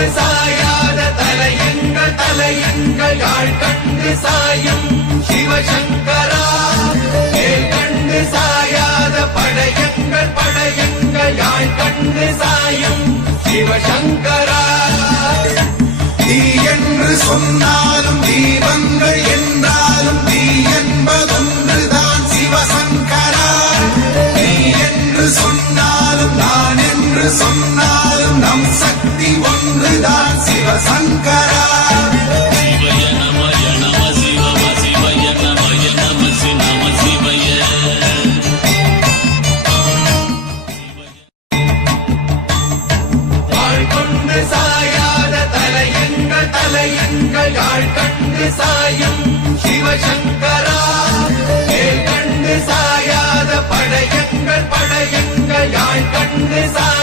கண்டு சாயாத தலையங்கள் யாழ் கண்டு சாயும் சிவசங்கரா வேல் கண்டு சாயாத படையங்கள் யாழ் கண்டு சாயும் சிவசங்கரா தீ என்று சொன்னாலும் தீபங்கள் என்றாலும் தீ என்பதொன்றுதான் சிவசங்கரா நீ என்று சொன்னாலும் நான் என்று சொன்னாலும் நம் சக்தி ஒன்றுதான் சிவசங்கரா சிவய நமய நம சிவம சிவய நமய நம சிவம சிவய யாழ் கொண்டு சாயாத தலையங்கள் யாழ் கண்டு சாயும் சிவசங்கரா வேல் கண்டு சாயாத படையங்கள் யாழ் கண்டு